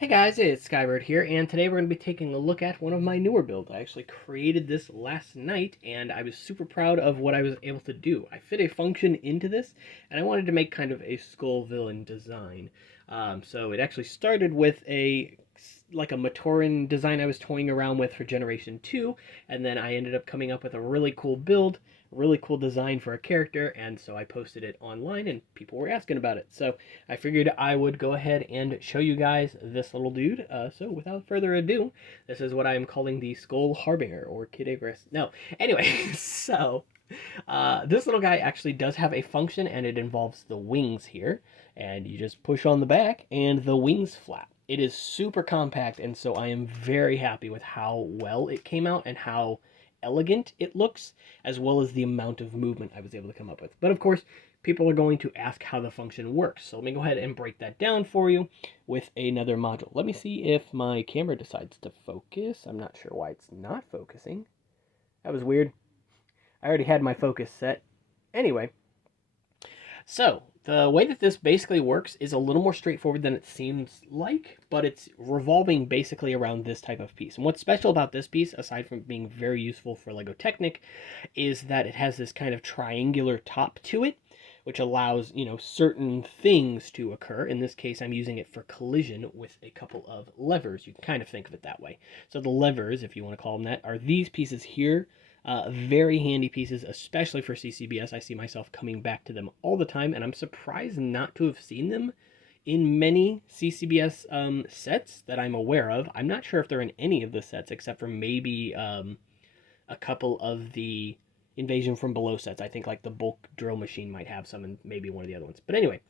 Hey guys, it's Skybird here, and today we're going to be taking a look at one of my newer builds. I actually created this last night, and I was super proud of what I was able to do. I fit a function into this, and I wanted to make kind of a skull villain design. So it actually started with like a Matoran design I was toying around with for Generation 2, and then I ended up coming up with a really cool build, really cool design for a character, and so I posted it online, and people were asking about it. So I figured I would go ahead and show you guys this little dude. So without further ado, this is what I am calling the Skull Harbinger, or Kid Icarus. No, anyway, this little guy actually does have a function, and it involves the wings here. And you just push on the back, and the wings flap. It is super compact, and so I am very happy with how well it came out and how elegant it looks, as well as the amount of movement I was able to come up with. But of course, people are going to ask how the function works. So let me go ahead and break that down for you with another module. Let me see if my camera decides to focus. I'm not sure why it's not focusing. That was weird. I already had my focus set. Anyway, so the way that this basically works is a little more straightforward than it seems like, but it's revolving basically around this type of piece. And what's special about this piece, aside from being very useful for LEGO Technic, is that it has this kind of triangular top to it, which allows, certain things to occur. In this case, I'm using it for collision with a couple of levers. You can kind of think of it that way. So the levers, if you want to call them that, are these pieces here. Very handy pieces, especially for CCBS. I see myself coming back to them all the time, and I'm surprised not to have seen them in many CCBS sets that I'm aware of. I'm not sure if they're in any of the sets, except for maybe a couple of the Invasion from Below sets. I think like the bulk drill machine might have some, and maybe one of the other ones. But anyway,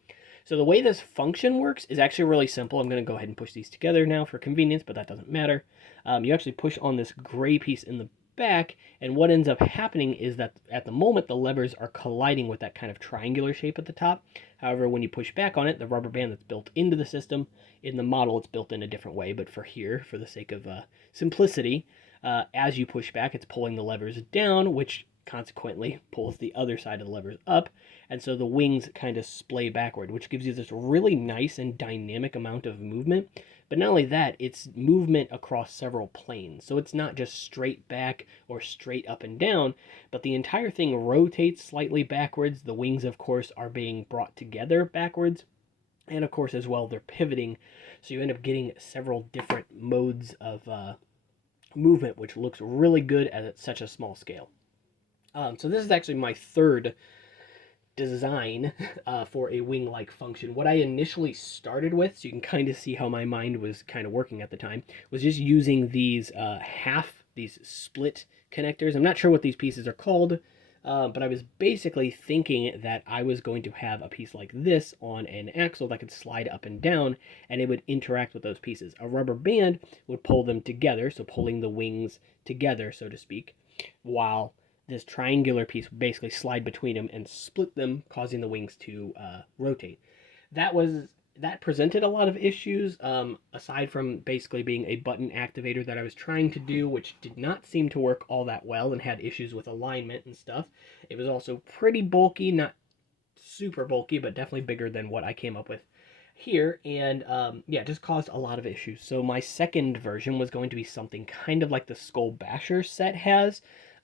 so the way this function works is actually really simple. I'm going to go ahead and push these together now for convenience, but that doesn't matter. You actually push on this gray piece in the back, and what ends up happening is that at the moment the levers are colliding with that kind of triangular shape at the top. However, when you push back on it, the rubber band that's built into the system, in the model it's built in a different way, but for here, for the sake of simplicity, as you push back, it's pulling the levers down, which consequently pulls the other side of the levers up, and so the wings kind of splay backward, which gives you this really nice and dynamic amount of movement. But not only that, it's movement across several planes. So it's not just straight back or straight up and down, but the entire thing rotates slightly backwards. The wings, of course, are being brought together backwards. And of course, as well, they're pivoting. So you end up getting several different modes of movement, which looks really good at such a small scale. So this is actually my third design for a wing-like function. What I initially started with, so you can kind of see how my mind was kind of working at the time, was just using these these split connectors. I'm not sure what these pieces are called, but I was basically thinking that I was going to have a piece like this on an axle that could slide up and down, and it would interact with those pieces. A rubber band would pull them together, so pulling the wings together, so to speak, while this triangular piece would basically slide between them and split them, causing the wings to rotate. That presented a lot of issues, aside from basically being a button activator that I was trying to do, which did not seem to work all that well and had issues with alignment and stuff. It was also pretty bulky, not super bulky, but definitely bigger than what I came up with here, and yeah, just caused a lot of issues. So my second version was going to be something kind of like the Skull Basher set has.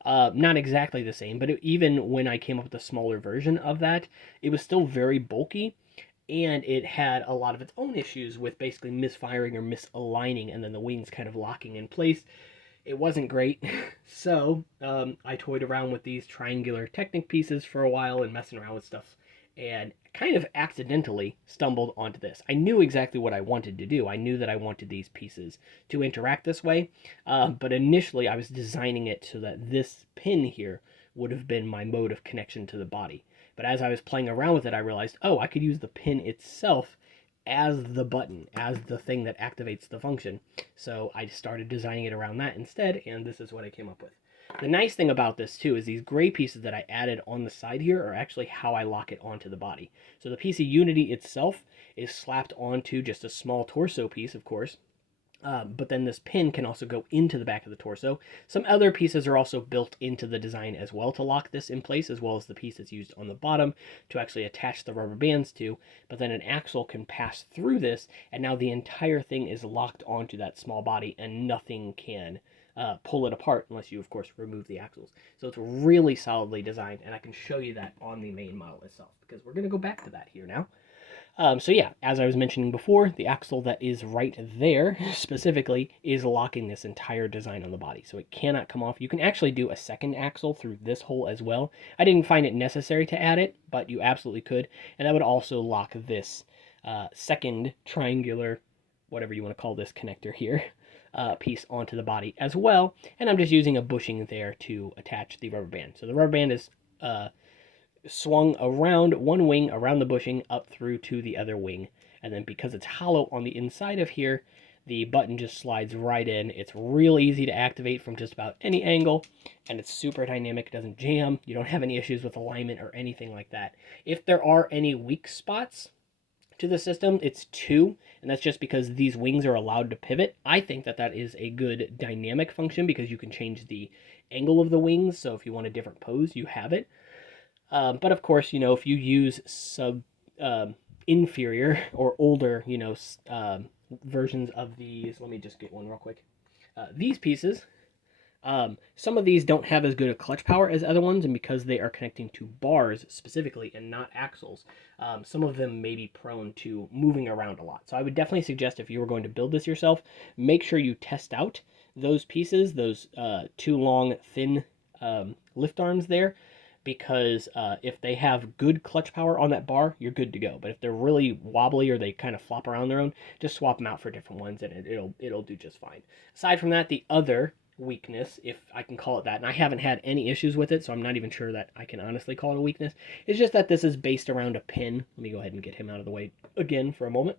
Not exactly the same, but even when I came up with a smaller version of that, it was still very bulky, and it had a lot of its own issues with basically misfiring or misaligning, and then the wings kind of locking in place. It wasn't great. So I toyed around with these triangular Technic pieces for a while and messing around with stuff, and kind of accidentally stumbled onto this. I knew exactly what I wanted to do. I knew that I wanted these pieces to interact this way, but initially I was designing it so that this pin here would have been my mode of connection to the body. But as I was playing around with it, I realized, oh, I could use the pin itself as the button, as the thing that activates the function. So I started designing it around that instead, and this is what I came up with. The nice thing about this too is these gray pieces that I added on the side here are actually how I lock it onto the body. So the piece of Unity itself is slapped onto just a small torso piece, of course, But then this pin can also go into the back of the torso. Some other pieces are also built into the design as well to lock this in place, as well as the piece that's used on the bottom to actually attach the rubber bands to. But then an axle can pass through this, and now the entire thing is locked onto that small body, and nothing can pull it apart unless you, of course, remove the axles. So it's really solidly designed, and I can show you that on the main model itself, because we're going to go back to that here now. So yeah, as I was mentioning before, the axle that is right there specifically is locking this entire design on the body. So it cannot come off. You can actually do a second axle through this hole as well. I didn't find it necessary to add it, but you absolutely could. And that would also lock this second triangular, whatever you want to call this connector here, piece onto the body as well. And I'm just using a bushing there to attach the rubber band. So the rubber band is swung around one wing, around the bushing, up through to the other wing. And then because it's hollow on the inside of here, the button just slides right in. It's real easy to activate from just about any angle, and it's super dynamic. It doesn't jam. You don't have any issues with alignment or anything like that. If there are any weak spots to the system, it's 2, and that's just because these wings are allowed to pivot. I think that that is a good dynamic function because you can change the angle of the wings, so if you want a different pose, you have it. But of course, if you use inferior or older, versions of these, let me just get one real quick. These pieces, some of these don't have as good a clutch power as other ones, and because they are connecting to bars specifically and not axles, some of them may be prone to moving around a lot. So I would definitely suggest if you were going to build this yourself, make sure you test out those pieces, those 2 long, thin lift arms there, because if they have good clutch power on that bar, you're good to go. But if they're really wobbly or they kind of flop around their own, just swap them out for different ones, and it'll do just fine. Aside from that, the other weakness, if I can call it that, and I haven't had any issues with it, so I'm not even sure that I can honestly call it a weakness, is just that this is based around a pin. Let me go ahead and get him out of the way again for a moment.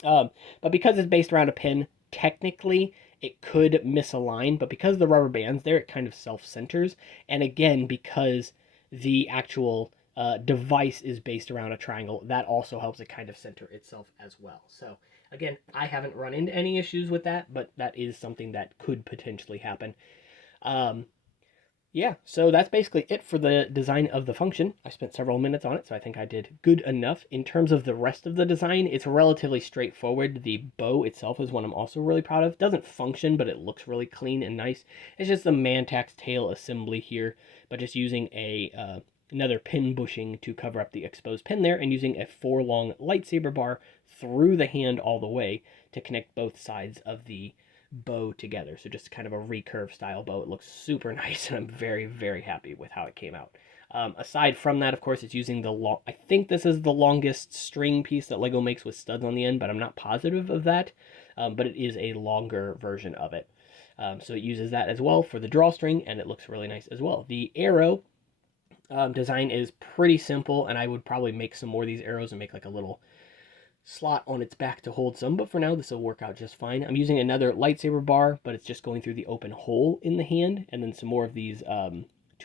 But because it's based around a pin, technically it could misalign, but because the rubber band's there, it kind of self-centers. And again, because the actual device is based around a triangle, that also helps it kind of center itself as well. So again, I haven't run into any issues with that, but that is something that could potentially happen. Yeah, so that's basically it for the design of the function. I spent several minutes on it, so I think I did good enough. In terms of the rest of the design, it's relatively straightforward. The bow itself is one I'm also really proud of. It doesn't function, but it looks really clean and nice. It's just the Mantax tail assembly here, but just using another pin bushing to cover up the exposed pin there, and using a 4 long lightsaber bar through the hand all the way to connect both sides of the bow together. So just kind of a recurve style bow. It looks super nice, and I'm very, very happy with how it came out. Aside from that, of course, it's using I think this is the longest string piece that LEGO makes with studs on the end, but I'm not positive of that. But it is a longer version of it. So it uses that as well for the drawstring, and it looks really nice as well. The arrow design is pretty simple, and I would probably make some more of these arrows and make like a little slot on its back to hold some, but for now this will work out just fine. I'm using another lightsaber bar, but it's just going through the open hole in the hand, and then some more of these 2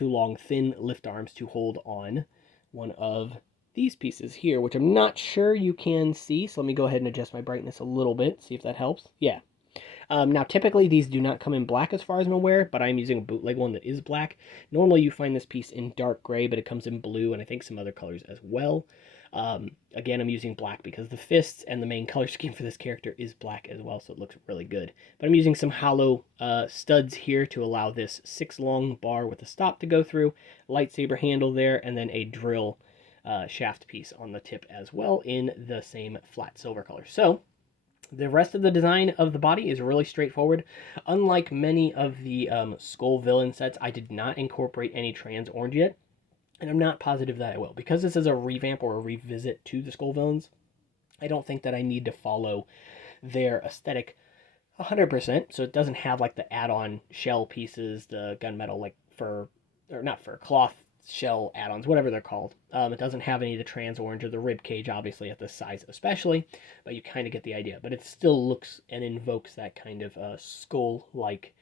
long thin lift arms to hold on one of these pieces here, which I'm not sure you can see, so let me go ahead and adjust my brightness a little bit, see if that helps. Yeah. Now, typically these do not come in black as far as I'm aware, but I'm using a bootleg one that is black. Normally you find this piece in dark gray, but it comes in blue and I think some other colors as well. Again, I'm using black because the fists and the main color scheme for this character is black as well, so it looks really good. But I'm using some hollow studs here to allow this 6 long bar with a stop to go through, lightsaber handle there, and then a drill shaft piece on the tip as well in the same flat silver color. So the rest of the design of the body is really straightforward. Unlike many of the Skull villain sets, I did not incorporate any trans orange yet. And I'm not positive that I will. Because this is a revamp or a revisit to the Skull villains, I don't think that I need to follow their aesthetic 100%. So it doesn't have like the add-on shell pieces, the gunmetal like fur, or not fur, cloth shell add-ons, whatever they're called. It doesn't have any of the trans orange or the rib cage, obviously, at this size especially, but you kind of get the idea. But it still looks and invokes that kind of skull-like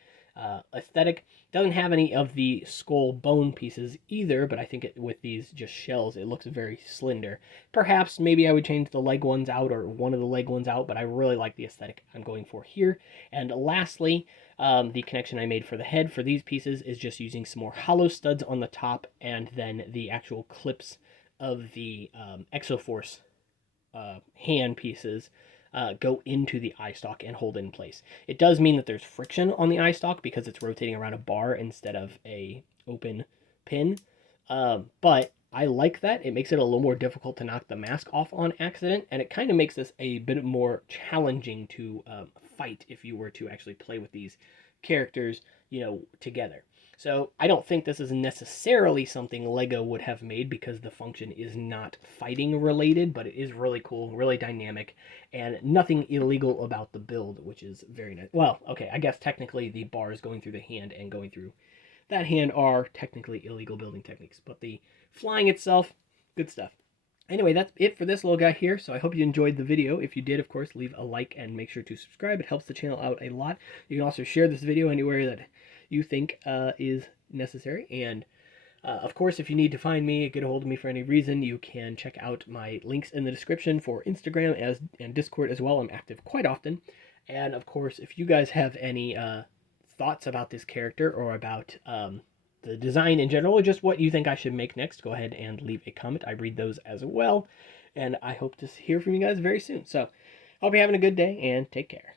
aesthetic. Doesn't have any of the skull bone pieces either, but I think with these just shells, it looks very slender. Perhaps maybe I would change the leg ones out or one of the leg ones out, but I really like the aesthetic I'm going for here. And lastly, the connection I made for the head for these pieces is just using some more hollow studs on the top, and then the actual clips of the Exoforce hand pieces go into the eye stalk and hold it in place. It does mean that there's friction on the eye stalk because it's rotating around a bar instead of a open pin. But I like that. It makes it a little more difficult to knock the mask off on accident, and it kind of makes this a bit more challenging to fight if you were to actually play with these characters, together. So I don't think this is necessarily something Lego would have made because the function is not fighting related, but it is really cool, really dynamic, and nothing illegal about the build, which is very nice. Well, okay, I guess technically the bars going through the hand and going through that hand are technically illegal building techniques, but the flying itself, good stuff. Anyway, that's it for this little guy here, so I hope you enjoyed the video. If you did, of course, leave a like and make sure to subscribe. It helps the channel out a lot. You can also share this video anywhere that you think is necessary. And, of course, if you need to find me, get a hold of me for any reason, you can check out my links in the description for Instagram and Discord as well. I'm active quite often. And, of course, if you guys have any thoughts about this character or about the design in general, or just what you think I should make next, go ahead and leave a comment. I read those as well, and I hope to hear from you guys very soon. So, hope you're having a good day, and take care.